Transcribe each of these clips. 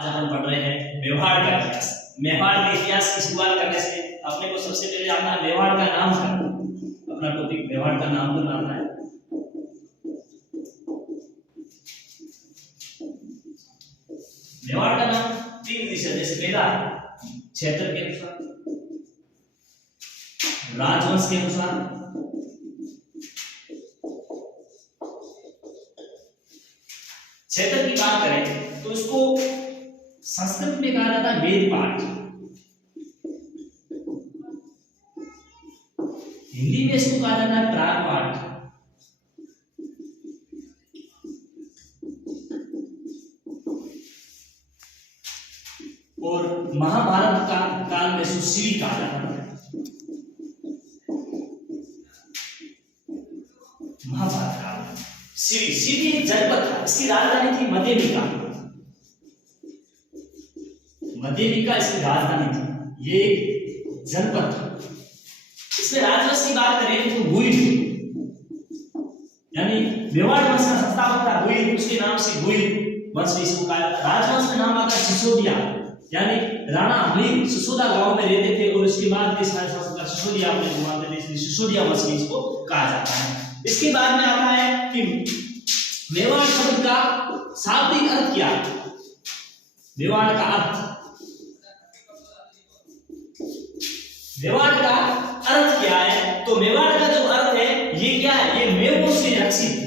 आज हम पढ़ रहे हैं मेवाड़ का इतिहास। मेवाड़ के इतिहास की शुरुआत करने से अपने को सबसे पहले जानना है मेवाड़ का नाम क्या है। अपना टॉपिक मेवाड़ का नाम तो जानना है। मेवाड़ का नाम तीन विषय जैसे पहला क्षेत्र के अनुसार, राजवंश के अनुसार, क्षेत्र की बात करें तो इसको संस्कृत में कहा जाता है वेद पाठ, हिंदी में इसको कहा जाता है प्राग पाठ, और महाभारत का काल में सुशील कहा जाता है। महाभारत काल में सीरी एक जनपद था, इसकी राजधानी थी मध्यनिका। मध्यनिका इसकी राजधानी थी, ये एक जनपद था। इसमें राजवंश की बात करें तो गुइल, यानी मेवाड़ वंश का संस्थापक था गुइल, उसके नाम से गुइल वंश भी इसको कहा जाता। राजवंश में नाम आता है सिसोदिया, यानी राणा हमीर सिसोदा गांव में रहते थे और इसके बाद इस शासक का सिसोदिया अपने घुमाते थे, इसलिए सिसोदिया वंश भी इसको कहा जाता है। इसके बाद में आता है कि मेवाड़ शब्द का शाब्दिक अर्थ क्या है। मेवाड़ का अर्थ, मेवाड़ का अर्थ क्या है? तो मेवाड़ का जो अर्थ है ये क्या है? ये मेवों से रक्षित थे,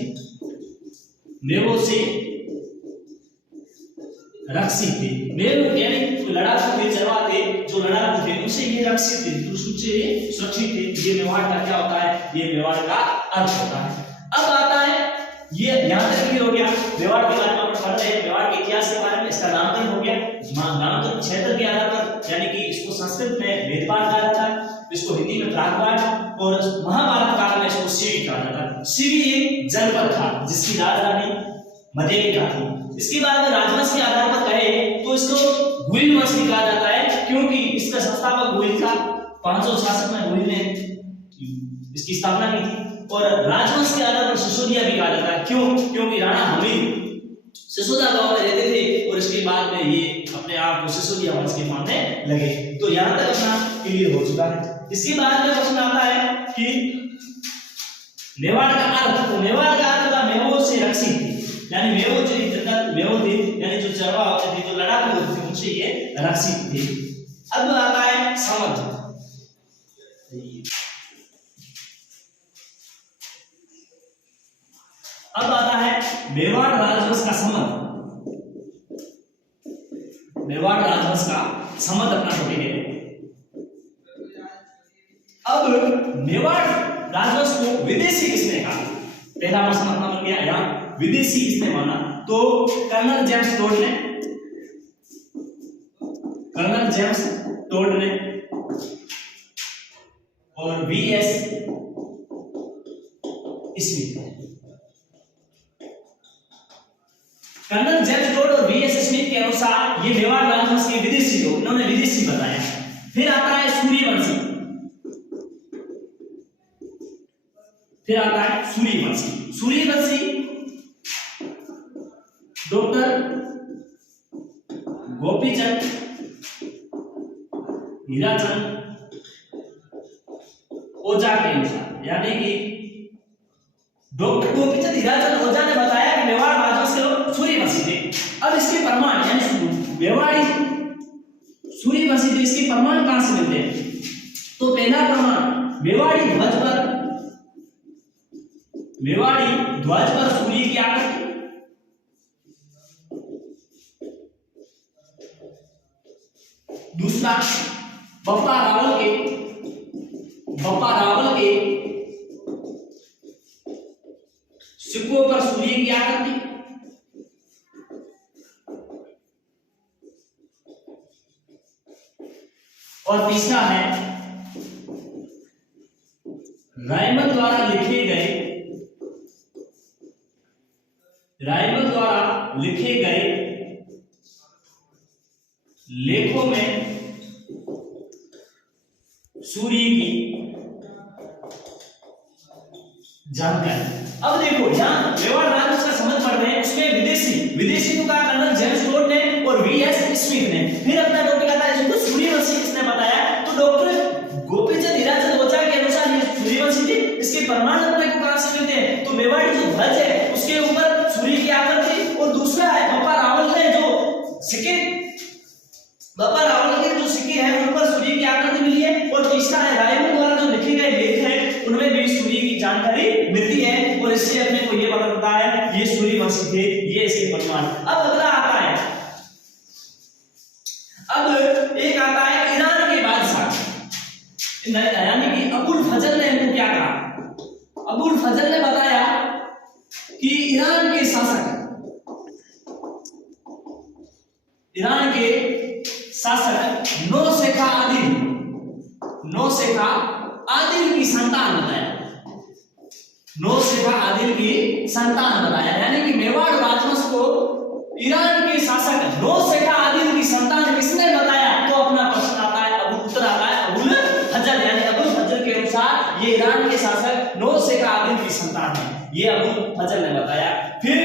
मेवों से रक्षित थे। मेव यानी लड़ाकू थे, चरवा थे, जो लड़ाकू थे उनसे ये रक्षित थे, उनसे ये सुरक्षित थे। ये मेवाड़ का क्या होता है? ये मेवाड़ का अर्थ होता है। अब आता है ये यहां तक भी हो गया, मेवाड़ के बारे में अपन पढ़ रहे हैं, मेवाड़ के इतिहास के बारे में, इसका नामकरण हो गया। नामकरण क्षेत्र के आधार पर, यानी कि इसको संस्कृत में वेदपाठ कहा जाता है, इसको हिंदी में प्रागपाठ, और महाभारत काल में इसको सिरी कहा जाता है। सिरी एक जनपद था जिसकी राजधानी मध्यनिका थी। इसके बाद राजवंश के आधार पर कहे तो इसको गुइल वंश भी कहा जाता है, क्योंकि इसका संस्थापक गुइल था। 500 शासक में गुइल ने इसकी स्थापना की थी। और राजवंश के आधार पर सिसोदिया भी कहा जाता है, क्यों? क्योंकि राणा हमीर सिसोदा गांव में रहते थे और इसके बाद में ये अपने आप को सिसोदिया वंश के मानने लगे। तो यहां तक अपना क्लियर हो चुका है। इसके बाद में प्रश्न आता है कि मेवाड़ का अर्थ, तो मेवाड़ का अर्थ था मेवों से रक्षित थी, यानी मेवों जो जंगल मेवों थे, यानी जो चरवा होते थे, जो लड़ाकू होते थे, उनसे ये रक्षित थे। अब आता है समझ। अब आता है मेवाड़ राजवंश का संबंध। मेवाड़ राजवंश का संबंध अपना टॉपिक है। अब मेवाड़ राजवंश को विदेशी किसने कहा? पहला प्रश्न अपना बन गया यहाँ, विदेशी किसने माना? तो कर्नल जेम्स टोड ने, कर्नल जेम्स टोड ने और वीएस स्मिथ ने। कर्नल जेम्स टोड और वीएस स्मिथ के अनुसार ये मेवाड़ राजवंश के विदेशी लोग, उन्होंने विदेशी बताया। फिर आता है सूर्यवंशी, फिर आता है सूर्यवंशी। सूर्यवंशी डॉक्टर गोपीचंद हीराचंद ओझा के अनुसार, यानी कि डॉक्टर गोपीचंद हीराचंद ओझा ने बताया कि मेवाड़ राजवंश के लोग सूर्यवंशी थे। अब इसके प्रमाण, यानी मेवाड़ी सूर्यवंशी थे, इसके प्रमाण कहां से मिलते हैं? तो पहला प्रमाण, मेवाड़ी ध्वज पर, मेवाड़ी ध्वज पर सूर्य की आकृति। दूसरा, बप्पा रावल के सिक्कों पर सूर्य की आकृति। और तीसरा है रायमल द्वारा लिखे गए लेखों में सूर्य की जानकारी। अब देखो यहाँ मेवाड़ राजवंश का समझ पढ़ रहे हैं, उसमें विदेशी तो कहा कर्नल जेम्स टोड ने और वीएस स्मिथ ने। फिर अपना टॉपिक आता है जिसको सूर्यवंशी किसने बताया, तो डॉक्टर गोपीचंद हीराचंद ओझा के अनुसार ये सूर्यवंशी थी। इसके प्रमाण अपने को कहां से मिलते हैं, तो मेवाड़ी जो ध्वज है उसके ऊपर सूर्य की आकृति, और दूसरा है बाबा रावल ने जो सिक्के, बाबा रावल के जो सिक्के हैं उन पर सूर्य की आकृति मिली है, और तीसरा है रायमन द्वारा जो लिखे गए लेख हैं उनमें भी सूर्य की जानकारी मिलती है, और इससे अपने को ये पता चलता है ये सूर्यवंशी थे, ये इसके प्रमाण। अब अगला आता है, अब एक आता है ईरान के बादशाह, यानी कि अबुल फजल ने इनको क्या कहा, अबुल फजल ने बताया कि ईरान के शासक नौशेखा आदिल की संतान बताया, नौशेखा आदिल की संतान बताया, यानी कि मेवाड़ राजवंश को ईरान के शासक नौशेखा आदिल की संतान किसने बताया, तो अपना प्रश्न आता है, उत्तर आता है अबुल फजल, यानी अबुल फजल के अनुसार ये ईरान के शासक नौशेखा आदिल की संतान है, ये अबुल फजल ने बताया। फिर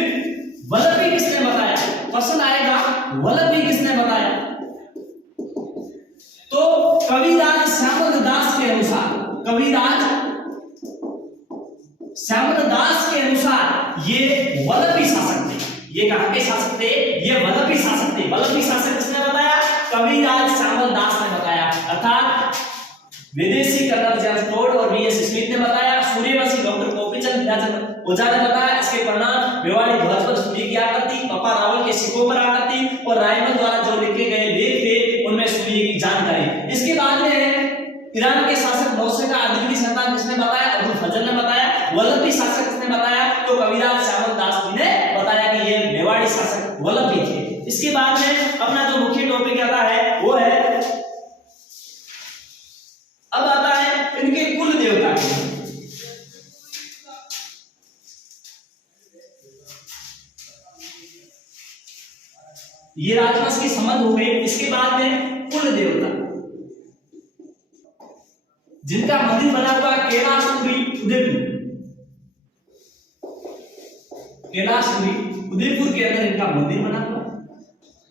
वल्लभी किसने बताया, प्रश्न आएगा वल्लभी किसने बताया, तो कविराज श्यामल दास के अनुसार, कविराज श्यामल दास के अनुसार ये वल्लभी शासक थे, ये कहां के शासक थे, ये वल्लभी शासक थे। वल्लभी शासक किसने बताया, कविराज श्यामल दास ने बताया, अर्थात विदेशी कर्नल जेम्स टोड और वीएस स्मिथ ने बताया, सूर्यवंशी डॉक्टर गोपीचंद हीराचंद ओझा ने बताया, इसके परिणाम मेवाड़ी ध्वज पर सूर्य की आकृति, बाबा रावल के सिक्कों पर आकृति, और रायमन द्वारा जो लिखे गए लेख थे उनमें सूर्य की जानकारी। इसके बाद में ईरान के शासक नौशेखा आदिल की संतान किसने बताया, अबुल फजल ने बताया। वल्लभी शासक किसने बताया, तो कविराज श्यामल दास जी ने बताया कि ये मेवाड़ी शासक वल्लभी थे। इसके बाद में अपना जो मुख्य टॉपिक आता है वो है, अब आता है इनके कुल देवता। ये राजवंश के संबंध हो गए। इसके बाद में कुल देवता जिनका मंदिर बना हुआ कैलाशपुरी उदयपुर, कैलाशपुरी उदयपुर के अंदर इनका मंदिर बना हुआ,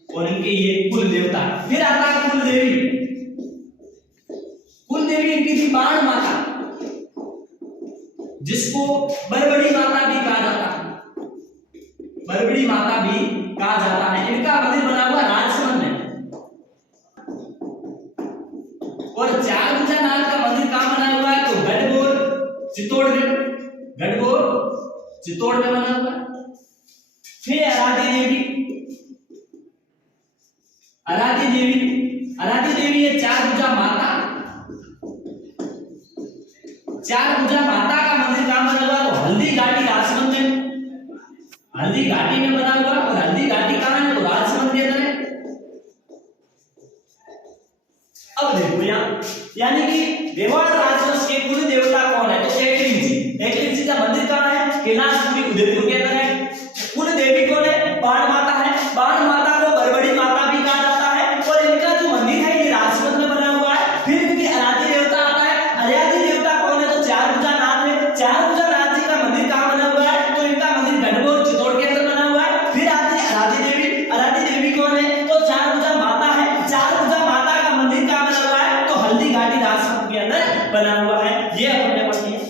और इनके ये कुल देवता। फिर आता है कुल देवी। कुल देवी इनकी थी बाण माता, जिसको बरबड़ी माता भी कहा जाता है, बरबड़ी माता भी कहा जाता है। इनका मंदिर बना हुआ राजसमंद में, और चारभुजा नाग का मंदिर कहां बना हुआ है, तो गढ़बोर चित्तौड़गढ़, गढ़बोर चित्तौड़ में बना हुआ है। फिर आराध्य देवी, आराध्य देवी, आराध्य देवी है चारभुजा माता, चारभुजा माता का मंदिर कहां बना हुआ, तो हल्दी घाटी राजसमंद में, हल्दी घाटी में बना हुआ, और हल्दी घाटी कहां है, तो राजसमंद के अंदर है। अब देखो यहाँ, यानी कि मेवाड़ राजवंश के कुल देवता कौन है, तो एकलिंग जी, एकलिंग जी का मंदिर कहां है, कैलाशपुरी उदयपुर के अंदर है। कुल देवी कौन है, बाण माता है, बाण माता को बरबड़ी माता भी कहा जाता है, और इनका जो मंदिर है ये राजसमंद में बना हुआ है। फिर इनके आराध्य देवता आता है, आराध्य देवता कौन है, तो चारभुजा नाग है, चारभुजा नाग जी का मंदिर कहां बना हुआ है, तो इनका मंदिर गढ़बोर चित्तौड़ के अंदर बना हुआ है। फिर आती है आराध्य देवी, आराध्य देवी कौन है, तो चारभुजा माता है, चारभुजा माता का मंदिर कहां बना हुआ है, तो हल्दी घाटी राजसमंद के अंदर बना हुआ है। ये अपन पढ़ते हैं।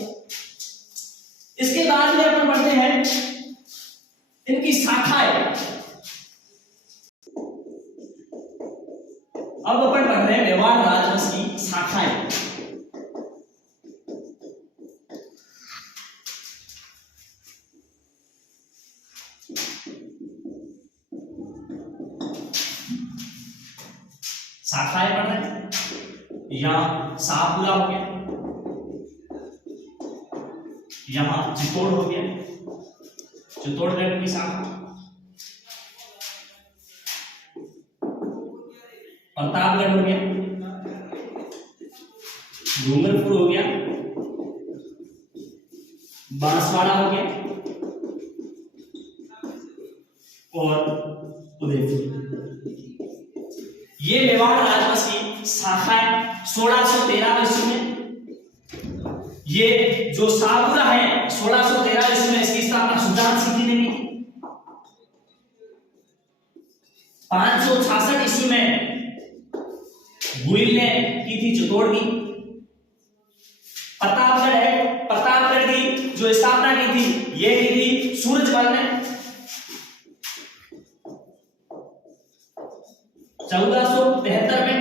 इसके बाद में अपन पढ़ते हैं इनकी शाखाएं। अब अपन पढ़ रहे हैं मेवाड़ राजवंश की शाखाएं। शाखाएं पढ़ रहे हैं, यहां शाहपुरा हो गया, यहां चित्तौड़ हो गया, चित्तौड़गढ़ की शाखा, प्रतापगढ़ हो गया, डूंगरपुर हो गया, बांसवाड़ा हो गया, और उदयपुर। ये मेवाड़ राजवंश की शाखाएं 1613 ईस्वी में, ये जो शाहपुरा है 1613 ईस्वी में इसकी स्थापना सुजान सिंह जी ने की। 566 ईस्वी में भुइल ने की थी चित्तौड़ की। प्रतापगढ़ है, प्रतापगढ़ की जो स्थापना की थी ये की थी सूरजमल ने। 1473 में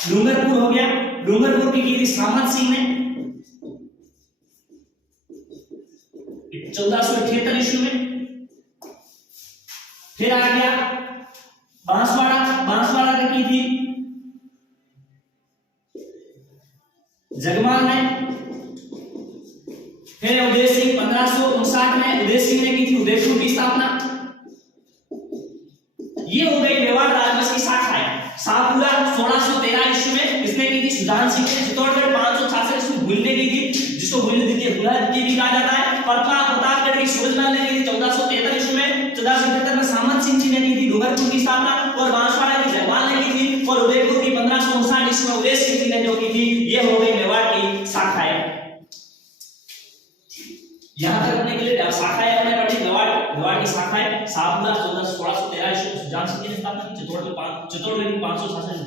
डूंगरपुर हो गया, डूंगरपुर की थी सामंत सिंह ने। 1478 ईस्वी में फिर आ गया बांसवाड़ा, बांसवाड़ा की थी जगमाल ने। फिर उदय सिंह 1559 में उदय सिंह ने की थी उदयपुर की स्थापना। ये हो गई मेवाड़ राजवंश की शाखा है। शाहपुरा 1613 ईस्वी में इसने की थी सुजान सिंह ने। चित्तौड़गढ़ 566 ईस्वी में भुइल ने की थी, जिसको भुइल द्वितीय भी कहा जाता है। प्रतापगढ़ की सूरजमल ने की थी 1473 ईस्वी में। 1478 में सामंत सिंह जी ने की थी डूंगरपुर की स्थापना, और बांसवाड़ा की जगमाल ने की थी, और उदयपुर की 1559 ईस्वी में उदय सिंह जी ने जो की थी। ये हो गई मेवाड़ की शाखाएं। यहां तक अपने के लिए शाखाएं हमने पढ़ी। मेवाड़ की शाखाएं शाहपुरा 1613 ईस्वी में सुजान सिंह जी ने स्थापना की। चित्तौड़गढ़ की 566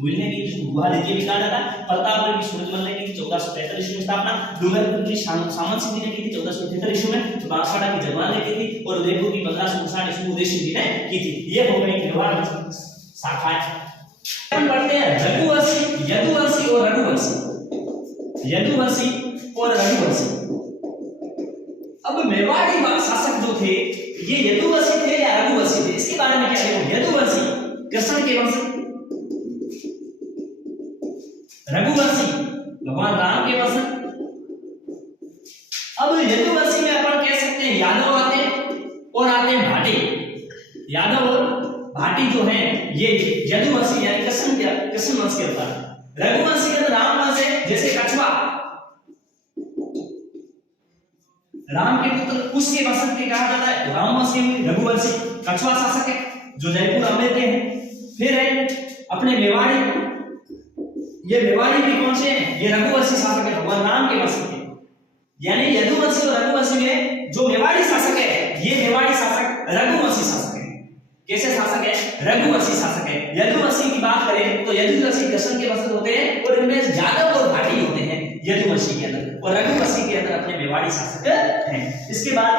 भुइल ने की, जिसको गुहा द्वितीय भी कहा जाता है। प्रतापगढ़ की सूरजमल ने की थी 1473 ईस्वी में स्थापना। डूंगरपुर की सामंत सिंह जी ने की थी 1478 ईस्वी में। बांसवाड़ा की जगमाल ने की थी, और उदयपुर की 1559 ईस्वी में उदय सिंह जी ने की थी। ये हो गई मेवाड़ की शाखाएं। हम पढ़ते हैं रघुवंशी, यदुवंशी और रघुवंशी। यदुवंशी और रघुवंशी। अब मेवाड़ी शासक जो थे ये यदुवंशी थे या रघुवंशी थे, इसके बारे में क्या देखो। यदुवंशी कृष्ण के वंश, रघुवंशी भगवान राम के वंश। अब यदुवंशी में अपन कह सकते हैं यादव आते हैं और आते हैं भाटी। यादव और भाटी जो हैं ये यदुवंशी यानी कृष्ण वंश के होता है। रघुवंशी के राम वंश है, जैसे कछुआ राम के पुत्र कुश के वंशज के कहा जाता है, रामवंशी। रघुवंशी कछुआ शासक है जो जयपुर अमेर के हैं। फिर है अपने मेवाड़ी, ये मेवाड़ी भी कौन से हैं, ये रघुवंशी शासक है, भगवान राम के वंश के। यानी यदुवंशी और रघुवंशी में जो मेवाड़ी शासक है ये मेवाड़ी शासक रघुवंशी शासक है। कैसे शासक है, रघुवंशी शासक है। यदुवंशी की बात करें तो यदुवंशी कृष्ण के वंशज होते हैं, और इनमें यादव और भाटी होते हैं यदुवंशी के अंदर, और रघुवंशी के अंदर अपने मेवाड़ी शासक हैं। इसके बाद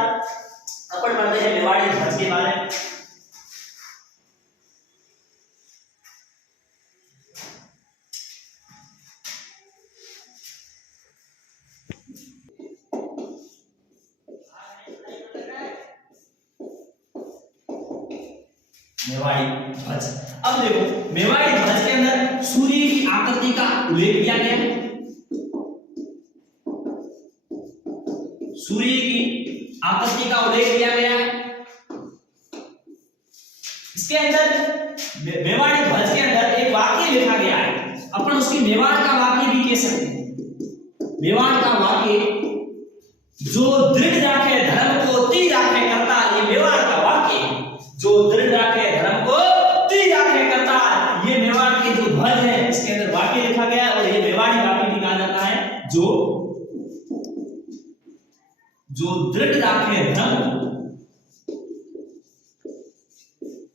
अपन पढ़ते हैं मेवाड़ी ध्वज के बारे में। मेवाड़ी ध्वज। अब देखो मेवाड़ी ध्वज के अंदर सूर्य की आकृति का उल्लेख किया गया है। सूर्य की आकृति का उल्लेख किया गया है। इसके अंदर मेवाड़ी ध्वज के अंदर एक वाक्य लिखा गया है, अपन उसकी मेवाड़ का वाक्य भी कह सकते हैं। मेवाड़ का वाक्य, जो दृढ़ राखे धर्म को ती राखे करता, ये मेवाड़ का वाक्य है। जो दृढ़ राखे धर्म को ती राखे करता, ये मेवाड़ की जो ध्वज है इसके अंदर वाक्य लिखा गया है, और ये मेवाड़ी वाक्य भी कहा जाता है। जो दृढ़ राखे धर्म,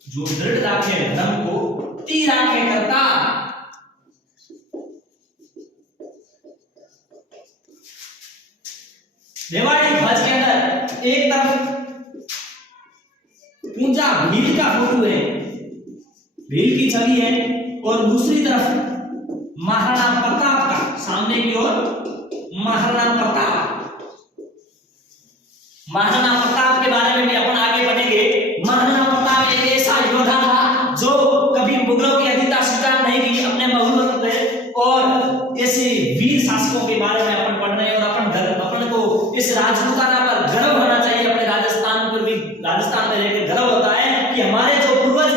जो दृढ़ राखे धर्म को ती राखे करता। मेवाड़ी ध्वज के अंदर एक तरफ पूंजा भील का फोटो है, भील की छवि है, और दूसरी तरफ महाराणा प्रताप का, सामने की ओर महाराणा प्रताप। महाराणा प्रताप के बारे में भी अपन आगे पढ़ेंगे। महाराणा प्रताप एक ऐसा योद्धा था जो कभी मुगलों की अधीनता स्वीकार नहीं की, अपने बहुमत पे, और ऐसे वीर शासकों के बारे में अपन पढ़ रहे हैं। और अपन को इस राजपूताना पर गर्व होना चाहिए। अपने राजस्थान पर भी, राजस्थान में रहकर गर्व होता है कि हमारे जो पूर्वज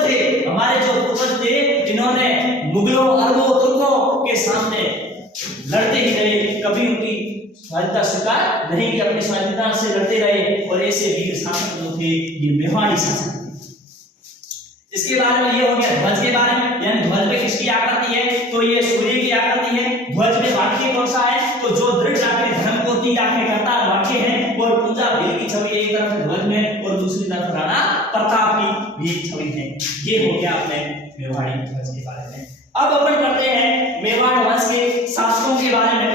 थे जिन्होंने मुगलों, अरबों, तुर्कों के सामने लड़ते ही रहे, कभी उनकी स्वाधीनता स्वीकार नहीं की, अपनी स्वाधीनता से लड़ते रहे। और ऐसे वीर शासक जो थे ये मेवाड़ी शासक थे। इसके बारे में ये हो गया ध्वज के बारे में, यानी ध्वज में किसकी आकृति है, तो ये सूर्य की आकृति है। ध्वज में वाक्य कौन सा है, तो जो दृढ़ राखे धर्म को ती राखे करता वाक्य है। और पूजा भील की छवि एक तरफ ध्वज में, और दूसरी तरफ राणा प्रताप की भी छवि है। ये हो गया अपने मेवाड़ी वंश के बारे में। अब अपन पढ़ते हैं मेवाड़ वंश के शासकों के बारे में।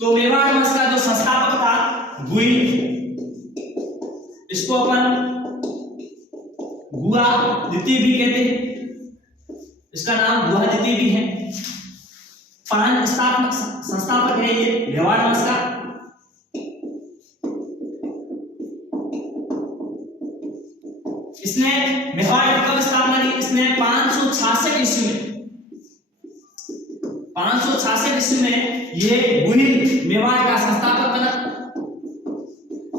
तो मेवाड़ वंश का जो संस्थापक था गुहिल, इसको अपन गुहा द्वितीय भी कहते हैं, इसका नाम गुहा द्वितीय भी है। संस्थापक है ये मेवाड़ वंश का। इसने मेवाड़ की कब स्थापना की? इसने 566 ईस्वी में, 566 ईस्वी में ये गुहिल मेवाड़ का संस्थापक बना,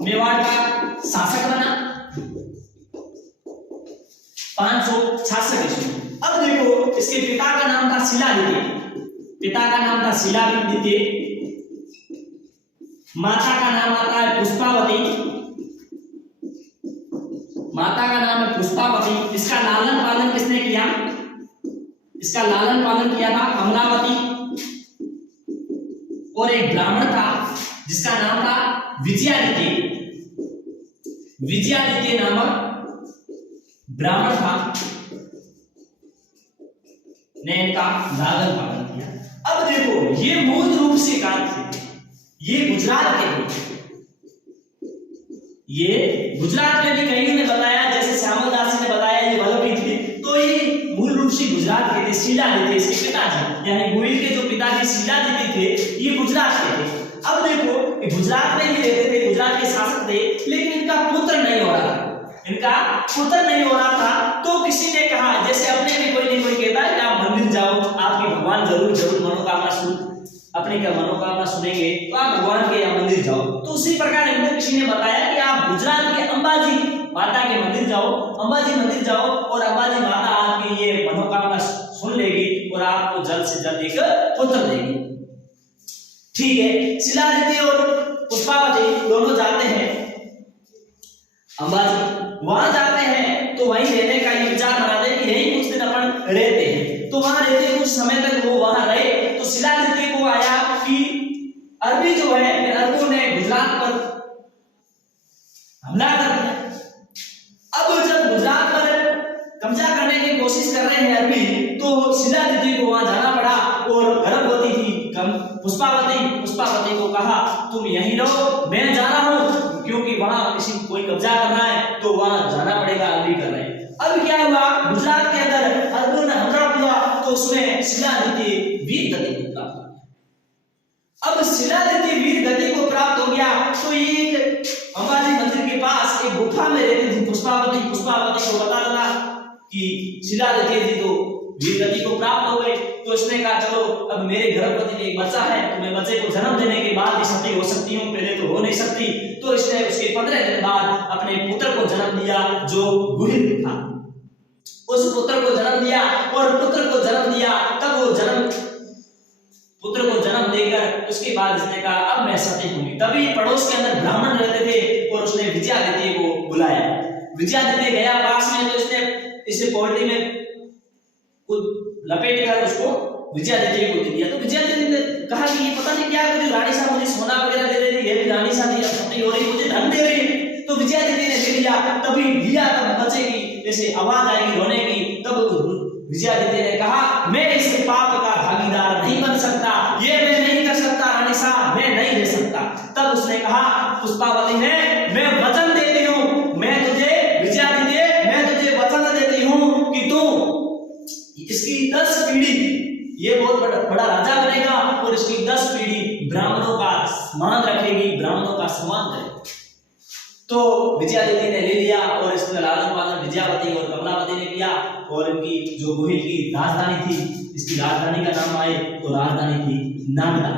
मेवाड़ का शासक बना 566 ईस्वी में। अब देखो इसके पिता का नाम था शिलादित्य, पिता का नाम था शिलादित्य, माता का नाम आता है पुष्पावती, माता का नाम है पुष्पावती। इसका लालन पालन किसने किया? इसका लालन पालन किया था कमलावती। और एक ब्राह्मण था जिसका नाम था विजयादित्य, विजयादित्य नामक ब्राह्मण था, ने इनका लालन पालन किया। अब देखो ये मूल रूप से कहां थे? ये गुजरात के थे। ये गुजरात में भी कई ने बताया, जैसे श्यामल दास ने बताया ये वल्लभी थे, तो ये मूल रूप से गुजरात के थे। शिलादित्य इसके पिताजी, यानी गुहिल के जो पिताजी शिलादित्य थे, ये गुजरात के थे। अब देखो गुजरात में ही रहते थे, गुजरात के शासक थे, लेकिन इनका पुत्र नहीं हो रहा था, इनका पुत्र नहीं हो रहा था। तो किसी ने कहा, जैसे अपने भी कोई नहीं कोई कहता है कि आप मंदिर जाओ, आपकी भगवान जरूर जरूर मनोकामना सुन, अपने का मनोकामना सुनेंगे तो आप भगवान के यहाँ मंदिर जाओ। तो उसी प्रकार इनको किसी ने बताया कि आप गुजरात के अंबाजी माता के मंदिर जाओ, अंबाजी मंदिर जाओ, और अंबाजी माता आपकी ये मनोकामना सुन लेगी और आपको जल्द से जल्द एक पुत्र देगी। ठीक है, शिलादित्य और पुष्पावती दोनों जाते हैं अंबाजी। वहां जाते हैं तो वहीं रहने का ये विचार बनाते हैं कि यहीं कुछ दिन अपन रहते हैं। तो वहां रहते कुछ समय तक वो वहां रहे। तो शिलादित्य को आया कि अरबी जो है, अरबों ने गुजरात पर हमला कर दिया। अब जब गुजरात पर कब्जा करने की कोशिश कर रहे हैं अरबी, तो शिलादित्य को वहां जाना पड़ा। और गर्भवती थी पुष्पावती को कहा तुम यहीं रहो, मैं जा रहा हूं, क्योंकि वहां किसी कोई कब्जा करना है तो वहां जाना पड़ेगा, अरबी कर रहे हैं। अब क्या हुआ, गुजरात के अंदर अरबों ने हमला किया तो उसमें शिलादित्य वीर गति को प्राप्त हो गया। अब शिलादित्य वीर गति को प्राप्त हो गया तो ये अंबाजी मंदिर के पास एक गुफा में रहती थी पुष्पावती को पता लगा कि शिलादित्य जी तो वीर गति को प्राप्त हो गए। तो इसने कहा चलो अब मेरे गर्भवती में एक बच्चा है, तो मैं बच्चे को जन्म देने के बाद ही सती हो सकती हूँ, पहले तो हो नहीं सकती। तो इसने उसके 15 दिन बाद अपने पुत्र को जन्म दिया जो गुहिल था। उस पुत्र को जन्म दिया और पुत्र को जन्म दिया, तब वो पुत्र को जन्म देकर उसके बाद इसने कहा अब मैं सती हूँ। तभी पड़ोस के अंदर ब्राह्मण रहते थे और उसने विजयादित्य को बुलाया। विजयादित्य गया पास में, तो इसने इसे पौड़ी में लपेट कर उसको विजयादित्य को दे दिया। तो विजयादित्य ने कहा कि ये पता नहीं क्या, मुझे रानी साहब मुझे सोना वगैरह दे रही है, ये भी रानी साहब सती हो रही, मुझे धन दे रही है। तो विजयादित्य ने दे दिया। तभी लिया, तब बच्चे की जैसे आवाज आएगी रोने की, तब विजयादित्य ने कहा मैं इस पाप का भागीदार नहीं बन सकता, ये मैं नहीं कर सकता रानी साहब, मैं नहीं दे सकता। तब उसने कहा पुष्पावती ने, मैं वचन देती हूँ, मैं तुझे विजयादित्य, मैं तुझे वचन देती हूँ कि तू इसकी 10 पीढ़ी, ये बहुत बड़ा राजा बनेगा और इसकी 10 पीढ़ी ब्राह्मणों का मान रखेगी, ब्राह्मणों का सम्मान करेगी। तो विजयादित्य ने ले लिया और इसमें लालन पालन विजयावती और कमलावती ने किया। और इनकी जो गुहिल की राजधानी थी, इसकी राजधानी का नाम आए तो राजधानी थी नागदा,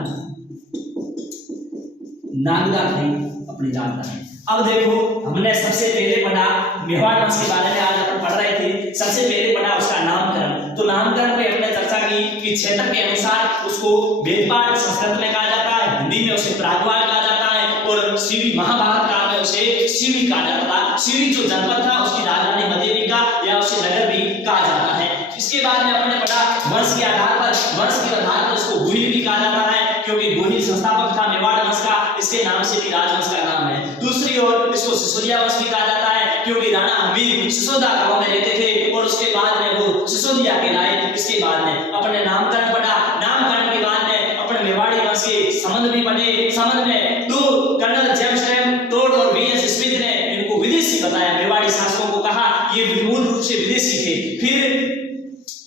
नागदा थी अपनी राजधानी। अब देखो हमने सबसे पहले पढ़ा मेवाड़ वंश के बारे में, आज अपन पढ़ रहे थे। सबसे पहले पढ़ा उसका नामकरण। तो नामकरण पे हमने चर्चा की कि क्षेत्र के अनुसार उसको वेदपाठ संस्कृत में कहा जाता है, हिंदी में उसे प्रागवाल कहा जाता है, और शिवी महाभारत काल में उसे शिवी कहा जाता था। शिवी जो जनपद था उसकी राजधानी मदेविका या उसे नगर भी कहा जाता है। इसके बाद में अपने पढ़ा वंश के आधार पर उसको गुहिल भी कहा जाता है, क्योंकि गुहिल संस्थापक था मेवाड़ वंश का, इसके नाम से भी राजवंश का नाम है। दूसरी ओर इसको सिसोदिया वंश भी कहा जाता है, क्योंकि राणा वीर सिसोदा गांव में रहते थे और उसके बाद में वो सिसोदिया कहलाए। इसके बाद में अपने नामकरण पढ़ा, नामकरण के बाद में अपने मेवाड़ी वंश के संबंध भी पढ़े। संबंध में तो कर्नल जेम्स टोड और वीएस स्मिथ ने इनको विदेशी बताया, मेवाड़ी शासकों को कहा ये मूल रूप से विदेशी थे। फिर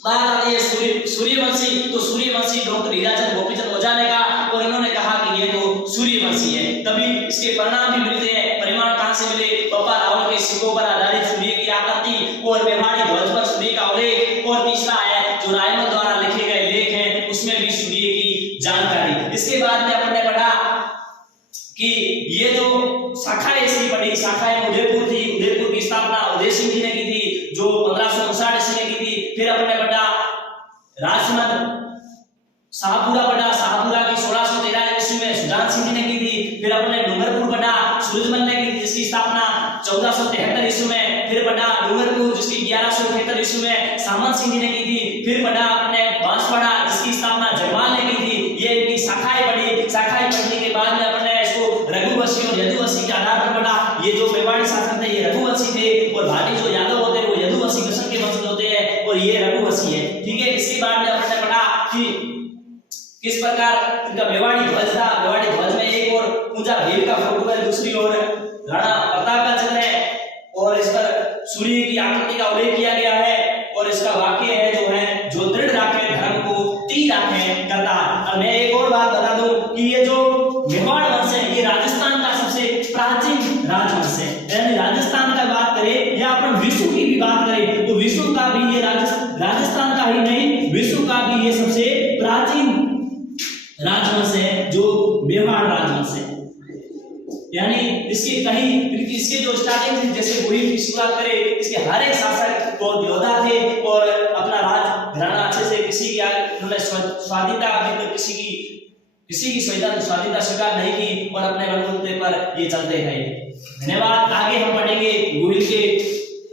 बात आती है सूर्यवंशी, तो सूर्यवंशी डॉक्टर हीराचंद गोपीचंद ओझा ने कहा और इन्होंने कहा कि ये तो सूर्यवंशी है। तभी इसके परिणाम भी मिलते हैं। परिणाम कहां से मिले? पप्पा रावल के सिक्कों पर आधारित सूर्य की आकृति और मेवाड़ी ध्वज पर सूर्य का उल्लेख, और तीसरा है जो रायमल द्वारा लिखे गए लेख हैं उसमें भी सूर्य की जानकारी। इसके बाद में अपन ने पढ़ा कि ये जो शाखाएं इसकी पढ़ी, शाखाएं उदयपुर थी, उदयपुर की स्थापना उदय सिंह जी ने की थी जो 1559 ईस्वी में की थी। फिर अपन ने पढ़ा राजसमंद शाहपुरा पढ़ा, शाहपुरा की 1613 ईस्वी में सुजान सिंह जी ने की थी। फिर अपन ने डूंगरपुर पढ़ा, सूरजमल ने की थी जिसकी स्थापना 1473 ईस्वी में। फिर पढ़ा डूंगरपुर जिसकी 1178 ईस्वी में सामंत सिंह जी ने की थी। फिर पढ़ा अपने बांसवाड़ा जिसकी स्थापना जगवाल ने की थी। ये इनकी शाखाएं पढ़ी। शाखाएं पढ़ने के बाद में अपने इसको रघुवंशी और यदुवंशी के आधार पर पढ़ा। ये जो मेवाड़ी शासक थे ये रघुवंशी थे और भाटी जो यादव होते हैं वो यदुवंशी किस्म के वंशज होते हैं और ये रघुवंशी है। ठीक है, इसके बाद में अपने पढ़ा कि किस प्रकार इनका मेवाड़ी ध्वज था। मेवाड़ी ध्वज में एक और पूजा भील का फोटो है, दूसरी ओर राणा प्रताप का चित्र है और इस पर सूर्य की आकृति का उल्लेख किया गया है। और इसका वाक्य है जो है जो दृढ़ राखे धर्म को ती राखे करता। अब मैं एक और बात बता दूं कि ये जो मेवाड़ वंश है ये राजस्थान का सबसे प्राचीन राजवंश है। यानी राजस्थान का बात करें या अपन विश्व की भी बात करें तो विश्व का भी ये राजस्थान का ही नहीं विश्व का भी ये सबसे प्राचीन राजवंश है जो मेवाड़ राजवंश है। यानी इसके जो स्टार्टिंग थी, जैसे गोहिल की शुरुआत करें, इसके हर एक शासक बहुत योद्धा थे और अपना राज घराना अच्छे से किसी की उन्होंने स्वाधीनता अभी तक किसी की स्वाधीनता स्वीकार नहीं की और अपने बलबूते पर ये चलते रहे। धन्यवाद। आगे हम पढ़ेंगे गोहिल के,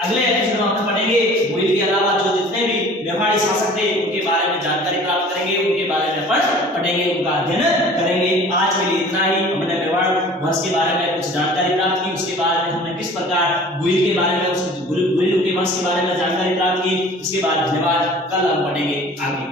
अगले एपिसोड में हम पढ़ेंगे गोहिल के अलावा जो जितने भी मेवाड़ी शासक थे उनके बारे में जानकारी प्राप्त करेंगे, उनके बारे में अपन पढ़ेंगे, उनका अध्ययन करेंगे। आज के लिए इतना ही। हमने मेवाड़ वंश के बारे में कुछ जानकारी प्राप्त की, उसके बाद में हमने किस प्रकार गोहिल के बारे में गोहिल के वंश के बारे में जानकारी प्राप्त की। इसके बाद धन्यवाद। कल हम पढ़ेंगे आगे।